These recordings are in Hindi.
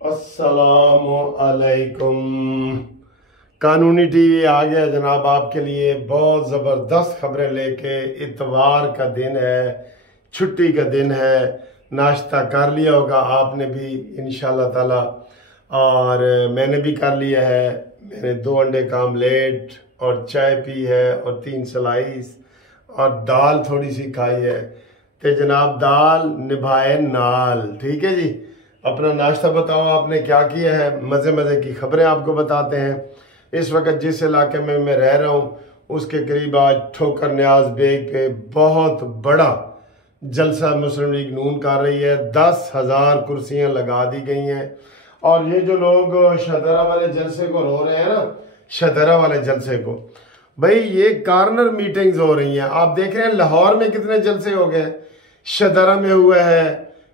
अस्सलामु अलैकुम। कानूनी टीवी आ गया जनाब आपके लिए बहुत ज़बरदस्त खबरें लेके। इतवार का दिन है, छुट्टी का दिन है, नाश्ता कर लिया होगा आपने भी इंशाल्लाह ताला, और मैंने भी कर लिया है। मैंने 2 अंडे का आमलेट और चाय पी है और 3 स्लाइस और दाल थोड़ी सी खाई है। तो जनाब दाल निभाए नाल, ठीक है जी। अपना नाश्ता बताओ आपने क्या किया है, मज़े मज़े की खबरें आपको बताते हैं। इस वक्त जिस इलाके में मैं रह रहा हूँ उसके करीब आज ठोकर न्याज बेग पे बहुत बड़ा जलसा मुस्लिम लीग नून कर रही है। 10,000 कुर्सियाँ लगा दी गई हैं। और ये जो लोग शदरा वाले जलसे को रो रहे हैं ना, शदरा वाले जलसे को, भाई ये कॉर्नर मीटिंग्स हो रही हैं। आप देख रहे हैं लाहौर में कितने जलसे हो गए, शदरा में हुआ है,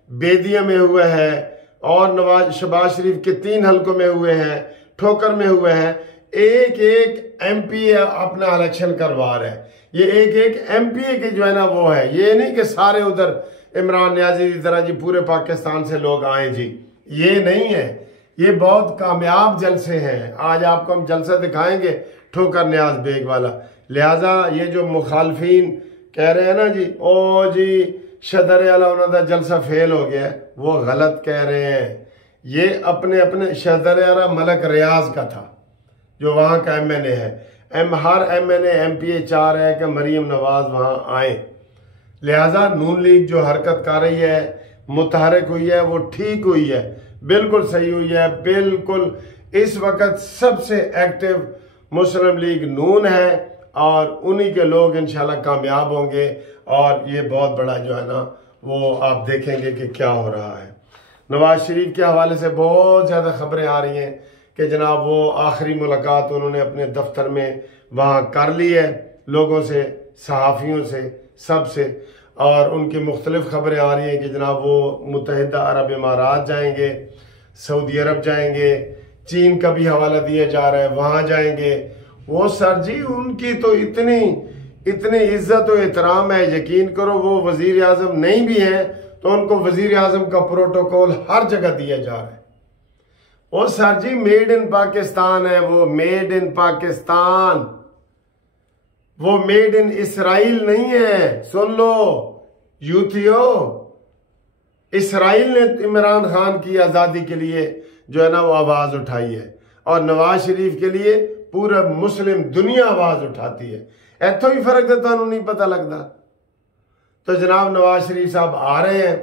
बेदिया में हुआ है, और शबाज शरीफ के 3 हलकों में हुए हैं, ठोकर में हुए हैं। एक एक एमपी अपना इलेक्शन करवा रहे हैं। ये एक एक एमपी की जो है ना वो है, ये नहीं कि सारे उधर इमरान न्याजी की तरह जी पूरे पाकिस्तान से लोग आए जी, ये नहीं है। ये बहुत कामयाब जलसे हैं। आज आपको हम जलसा दिखाएंगे ठोकर न्याज बेग वाला। लिहाजा ये जो मुखालफीन कह रहे हैं ना जी, ओ जी शदर आला उन्होंने जलसा फेल हो गया, वो गलत कह रहे हैं। ये अपने अपने शदर आला मलक रियाज का था जो वहाँ का MNA है। हर MNA MPA चाह रहा है कि मरीम नवाज वहाँ आए। लिहाजा नून लीग जो हरकत कर रही है, मुतहरक हुई है, वो ठीक हुई है, बिल्कुल सही हुई है। बिल्कुल इस वक्त सबसे एक्टिव मुस्लिम लीग नून है और उन्हीं के लोग इंशाल्लाह कामयाब होंगे। और ये बहुत बड़ा जो है ना वो आप देखेंगे कि क्या हो रहा है। नवाज शरीफ के हवाले से बहुत ज़्यादा खबरें आ रही हैं कि जनाब वो आखिरी मुलाकात उन्होंने अपने दफ्तर में वहाँ कर ली है लोगों से, सहाफ़ियों से, सब से। और उनकी मुख्तलिफ खबरें आ रही हैं कि जनाब वो मुत्तहिदा अरब इमारात जाएंगे, सऊदी अरब जाएंगे, चीन का भी हवाला दिया जा रहा है वहाँ जाएंगे। वो सर जी उनकी तो इतनी इज्जत और एहतराम है, यकीन करो वो वजीर आजम नहीं भी हैं तो उनको वजीर आजम का प्रोटोकॉल हर जगह दिया जा रहा है। वो sir ji made in Pakistan है, वो मेड इन पाकिस्तान, वो मेड इन इसराइल नहीं है। सुन लो यूथियो, इसराइल ने इमरान खान की आज़ादी के लिए जो है ना वो आवाज़ उठाई है, और नवाज शरीफ के लिए पूरा मुस्लिम दुनिया आवाज़ उठाती है। इतों ही फर्क है, तुहानू नहीं पता लगता। तो जनाब नवाज शरीफ साहब आ रहे हैं,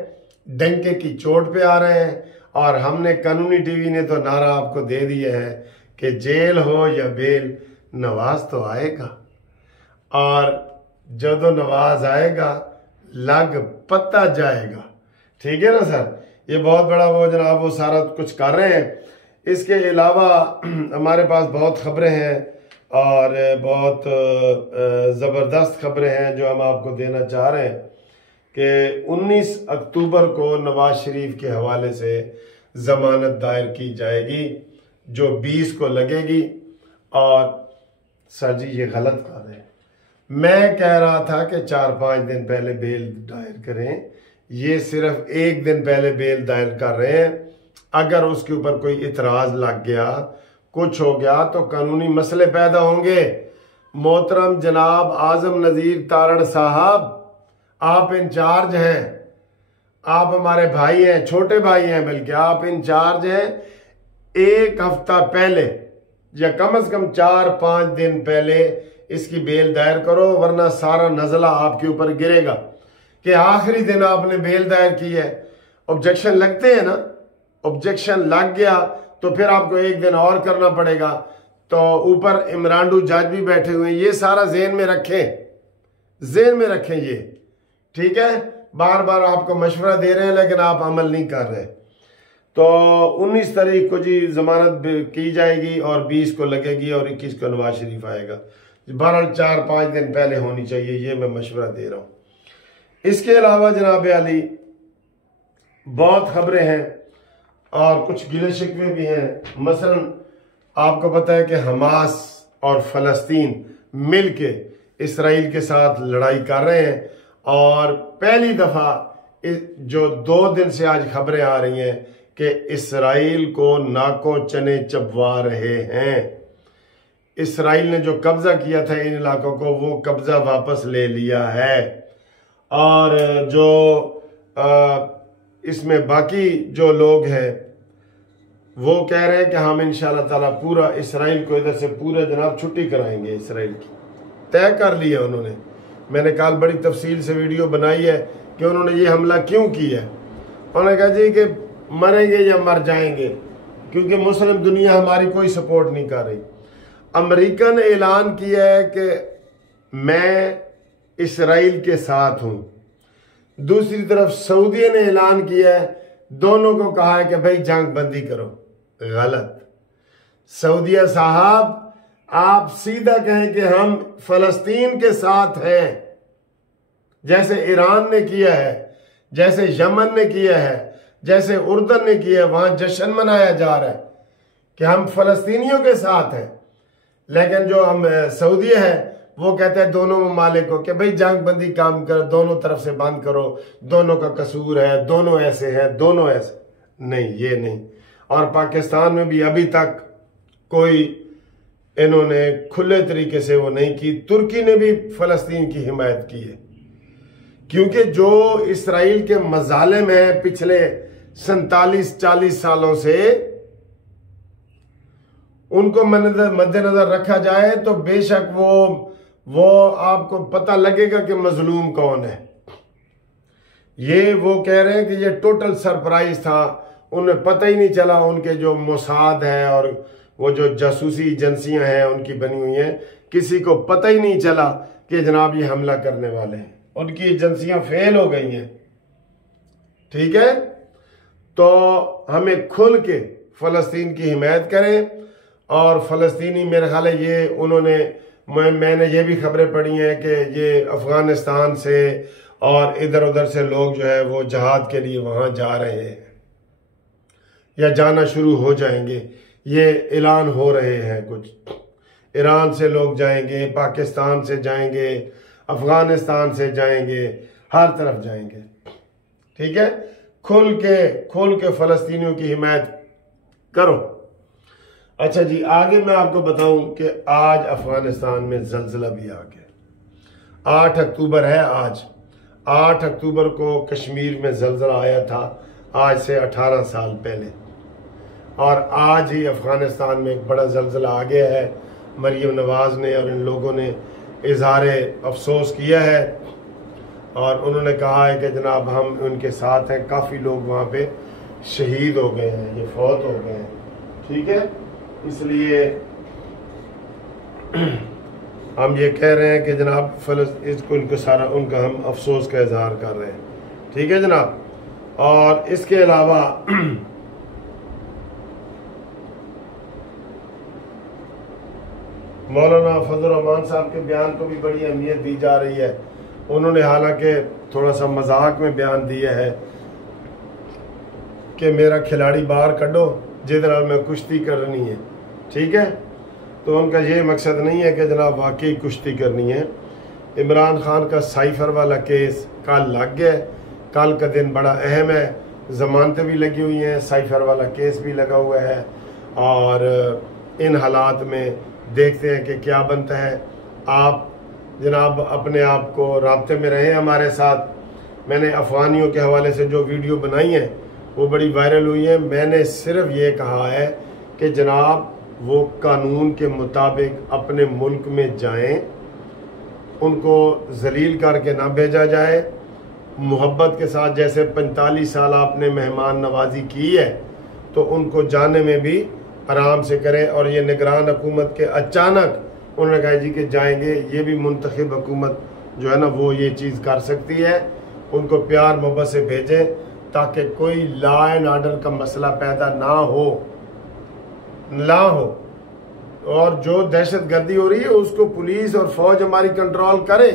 डंके की चोट पे आ रहे हैं। और हमने कानूनी टीवी ने तो नारा आपको दे दिया है कि जेल हो या बेल, नवाज तो आएगा। और जब तो नवाज आएगा लग पता जाएगा, ठीक है ना सर। ये बहुत बड़ा वो जनाब वो सारा कुछ कर रहे हैं। इसके अलावा हमारे पास बहुत खबरें हैं और बहुत ज़बरदस्त खबरें हैं जो हम आपको देना चाह रहे हैं कि 19 अक्टूबर को नवाज शरीफ के हवाले से ज़मानत दायर की जाएगी जो 20 को लगेगी। और सर जी ये गलत कर रहे हैं। मैं कह रहा था कि 4-5 दिन पहले बेल दायर करें, ये सिर्फ 1 दिन पहले बेल दायर कर रहे हैं। अगर उसके ऊपर कोई इतराज़ लग गया, कुछ हो गया तो कानूनी मसले पैदा होंगे। मोहतरम जनाब आजम नज़ीर तारड़ साहब, आप इंचार्ज हैं, आप हमारे भाई हैं, छोटे भाई हैं, बल्कि आप इंचार्ज हैं। 1 हफ्ता पहले या कम से कम 4-5 दिन पहले इसकी बेल दायर करो, वरना सारा नज़ला आपके ऊपर गिरेगा कि आखिरी दिन आपने बेल दायर की है। ऑब्जेक्शन लगते हैं ना, ऑब्जेक्शन लग गया तो फिर आपको 1 दिन और करना पड़ेगा। तो ऊपर इमरानडू जज भी बैठे हुए हैं, ये सारा ज़हन में रखें, ज़हन में रखें ये, ठीक है। बार बार आपको मशवरा दे रहे हैं लेकिन आप अमल नहीं कर रहे। तो 19 तारीख को जी जमानत की जाएगी और 20 को लगेगी और 21 को नवाज शरीफ आएगा। बहरहाल 4-5 दिन पहले होनी चाहिए, ये मैं मशवरा दे रहा हूँ। इसके अलावा जनाब अली बहुत खबरें हैं और कुछ गिले शिकवे भी हैं। मसलन आपको पता है कि हमास और फ़लस्तीन मिल के इसराइल के साथ लड़ाई कर रहे हैं। और पहली दफ़ा जो 2 दिन से आज खबरें आ रही हैं कि इसराइल को नाकों चने चबवा रहे हैं। इसराइल ने जो कब्जा किया था इन इलाकों को, वो कब्जा वापस ले लिया है। और जो इसमें बाकी जो लोग हैं वो कह रहे हैं कि हम इंशाअल्लाह ताला पूरा इसराइल को इधर से पूरे जनाब छुट्टी कराएंगे। इसराइल की तय कर लिया उन्होंने। मैंने कल बड़ी तफसील से वीडियो बनाई है कि उन्होंने ये हमला क्यों किया है। उन्होंने कहा जी कि मरेंगे या मर जाएंगे, क्योंकि मुस्लिम दुनिया हमारी कोई सपोर्ट नहीं कर रही। अमेरिका ने ऐलान किया है कि मैं इसराइल के साथ हूं। दूसरी तरफ सऊदी ने ऐलान किया है, दोनों को कहा है कि भाई जंग बंदी करो। गलत। सऊदिया साहब, आप सीधा कहें कि हम फलस्तीन के साथ हैं, जैसे ईरान ने किया है, जैसे यमन ने किया है, जैसे उर्दन ने किया है। वहां जश्न मनाया जा रहा है कि हम फलस्तीनियों के साथ हैं। लेकिन जो हम सऊदी है वो कहते हैं दोनों ममालिक को कि भाई जंग बंदी काम करो, दोनों तरफ से बंद करो, दोनों का कसूर है, दोनों ऐसे हैं, दोनों ऐसे। नहीं, ये नहीं। और पाकिस्तान में भी अभी तक कोई इन्होंने खुले तरीके से वो नहीं की। तुर्की ने भी फलस्तीन की हिमायत की है, क्योंकि जो इसराइल के मजालिम है पिछले 47-40 सालों से, उनको मद्देनजर रखा जाए तो बेशक वो आपको पता लगेगा कि मजलूम कौन है। ये वो कह रहे हैं कि ये टोटल सरप्राइज था, उन्हें पता ही नहीं चला। उनके जो मोसाद है और वो जो जासूसी एजेंसियां हैं उनकी बनी हुई हैं, किसी को पता ही नहीं चला कि जनाब ये हमला करने वाले हैं। उनकी एजेंसियां फेल हो गई हैं। ठीक है, तो हमें खुल के फलस्तीन की हिमायत करें। और फलस्तीनी, मेरे ख्याल है ये उन्होंने, मैंने ये भी खबरें पढ़ी हैं कि ये अफगानिस्तान से और इधर उधर से लोग जो है वो जहाद के लिए वहां जा रहे हैं या जाना शुरू हो जाएंगे। ये ऐलान हो रहे हैं। कुछ ईरान से लोग जाएंगे, पाकिस्तान से जाएंगे, अफगानिस्तान से जाएंगे, हर तरफ जाएंगे। ठीक है, खुल के फलस्तीनियों की हिमायत करो। अच्छा जी, आगे मैं आपको बताऊं कि आज अफगानिस्तान में जल्जला भी आ गया। 8 अक्टूबर है आज। 8 अक्टूबर को कश्मीर में जल्जला आया था, आज से 18 साल पहले। और आज ही अफगानिस्तान में एक बड़ा जल्जला आ गया है। मरियम नवाज ने और इन लोगों ने इजहार अफसोस किया है और उन्होंने कहा है कि जनाब हम उनके साथ हैं। काफ़ी लोग वहाँ पे शहीद हो गए हैं, ये फौत हो गए हैं। ठीक है, इसलिए हम ये कह रहे हैं कि जनाब इसको इनको सारा उनका हम अफसोस का इजहार कर रहे हैं। ठीक है जनाब। और इसके अलावा मौलाना फजल रहमान साहब के बयान को भी बड़ी अहमियत दी जा रही है। उन्होंने हालांकि थोड़ा सा मजाक में बयान दिया है कि मेरा खिलाड़ी बाहर कढ़ो जिस नाल मैं कुश्ती करनी है। ठीक है, तो उनका ये मकसद नहीं है कि जनाब वाकई कुश्ती करनी है। इमरान खान का साइफर वाला केस कल लग गया। कल का दिन बड़ा अहम है, जमानतें भी लगी हुई हैं, साइफर वाला केस भी लगा हुआ है। और इन हालात में देखते हैं कि क्या बनता है। आप जनाब अपने आप को राब्ते में रहें हमारे साथ। मैंने अफगानियों के हवाले से जो वीडियो बनाई है वो बड़ी वायरल हुई है। मैंने सिर्फ ये कहा है कि जनाब वो कानून के मुताबिक अपने मुल्क में जाएं, उनको जलील करके ना भेजा जाए। मोहब्बत के साथ, जैसे 45 साल आपने मेहमान नवाजी की है, तो उनको जाने में भी आराम से करें। और ये निगरान हुकूमत के अचानक उन्होंने कहा जी कि जाएंगे, ये भी मुंतखब हुकूमत जो है ना वो ये चीज़ कर सकती है। उनको प्यार मोहब्बत से भेजें ताकि कोई लॉ एंड ऑर्डर का मसला पैदा ना हो। और जो दहशत गर्दी हो रही है उसको पुलिस और फौज हमारी कंट्रोल करे,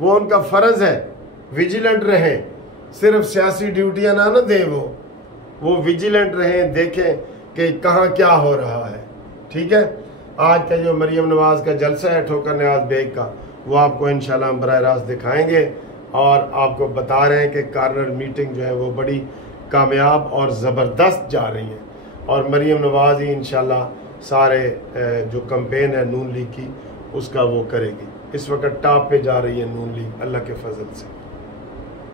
वो उनका फर्ज है। विजिलेंट रहें, सिर्फ सियासी ड्यूटियां ना दे, वो विजिलेंट रहें, देखें कि कहाँ क्या हो रहा है। ठीक है, आज का जो मरियम नवाज का जलसा है ठोकर न्याज बेग का, वो आपको इंशाल्लाह बराह रास्त दिखाएंगे और आपको बता रहे हैं कि कार्नर मीटिंग जो है वो बड़ी कामयाब और ज़बरदस्त जा रही हैं। और मरीम नवाज़ ही इंशाल्लाह सारे जो कैंपेन है नून लीग की उसका वो करेगी। इस वक्त टॉप पे जा रही है नून लीग अल्लाह के फजल से।